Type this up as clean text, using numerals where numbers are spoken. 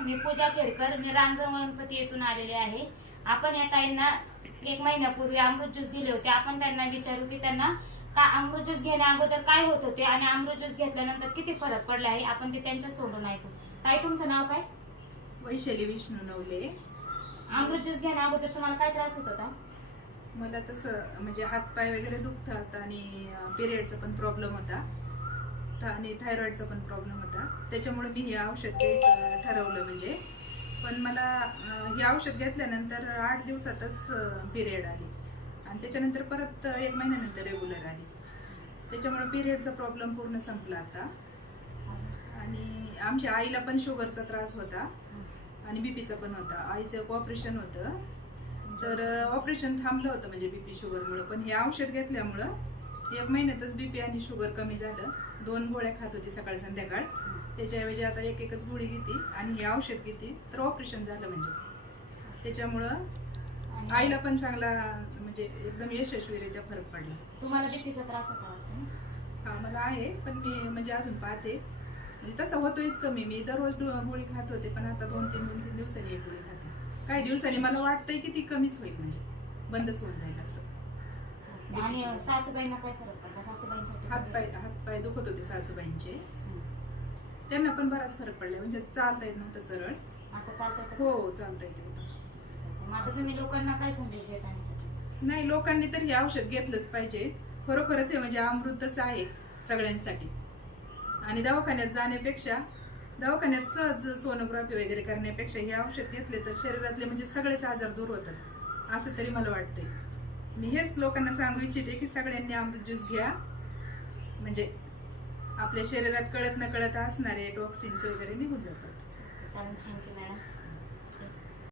मी पूजा खेडकर, मी रांजण गणपती येथून आलेले आहे. आपण या ताईंना 1 महिन्यापूर्वी अमृत ज्यूस दिले होते. आपण त्यांना विचारू की त्यांना का अमृत ज्यूस घेण्या अगोदर काय होत होते आणि अमृत ज्यूस घेतल्यानंतर किती फरक पडला आहे, आपण ते त्यांच्याच तोंडून ऐकू. ताई, तुमचं नाव काय? वैशाली विष्णू नवले. अमृत ज्यूस घेण्या अगोदर तुम्हाला काय त्रास होत होता? मला तसं म्हणजे हातपाय वगैरे दुखतात आणि पिरियडचा पण प्रॉब्लेम होता आणि थायरॉइडचा पण प्रॉब्लेम होता. त्याच्यामुळे मी हे औषध घ्यायचं ठरवलं. म्हणजे पण मला हे औषध घेतल्यानंतर 8 दिवसातच पिरियड आली आणि त्याच्यानंतर परत 1 महिन्यानंतर रेग्युलर आली. त्याच्यामुळे पिरियडचा प्रॉब्लेम पूर्ण संपला आता. आणि आमच्या आईला पण शुगरचा त्रास होता आणि बीपीचा पण होता. आईचं एक ऑपरेशन होतं, तर ऑपरेशन थांबलं होतं म्हणजे बीपी शुगरमुळे. पण हे औषध घेतल्यामुळं 1 महिन्यातच बीपी आणि शुगर कमी झालं. 2 गोळ्या खात होती सकाळ संध्याकाळ, त्याच्याऐवजी आता एकच गोळी घेते आणि हे औषध घेते, तर ऑपरेशन झालं. म्हणजे त्याच्यामुळं आईला पण चांगला म्हणजे एकदम यशस्वीरित्या फरक पडला. तुम्हाला बीपीचा त्रास होता वाटतं? हा, मला आहे, पण मी म्हणजे अजून पाहते. म्हणजे तसं होतोच कमी. मी दररोज गोळी खात होते, पण आता 2-3 दिवसांनी एक गोळी खाते. काही दिवसांनी मला वाटतंय की ती कमीच होईल, म्हणजे बंदच होऊन जाईल असं. आणि सासूबाईंना काय फरक पडला? सासूबाईंसाठी हातपाय दुखत होते सासूबाईंचे, त्यांना पण बराच फरक पडला. म्हणजे चालता येत नव्हतं सरळ. आता चालतंय? हो, चालता येत होतं. आता तुम्ही लोकांना काय संदेश देता? नाही, लोकांनी तर हे औषध घेतलंच पाहिजे. खरोखरच हे म्हणजे अमृतच आहे सगळ्यांसाठी. आणि दवाखान्यात जाण्यापेक्षा, दवाखान्यात सहज सोनोग्राफी वगैरे करण्यापेक्षा हे औषध घेतले तर शरीरातले म्हणजे सगळेच आजार दूर होतात, असं तरी मला वाटतंय. मी हेच लोकांना सांगू इच्छिते की सगळ्यांनी अमृत ज्यूस घ्या. म्हणजे आपल्या शरीरात कळत न कळत असणारे टॉक्सिन्स वगैरे निघून जातात. चालेल, थँक्यू मॅडम.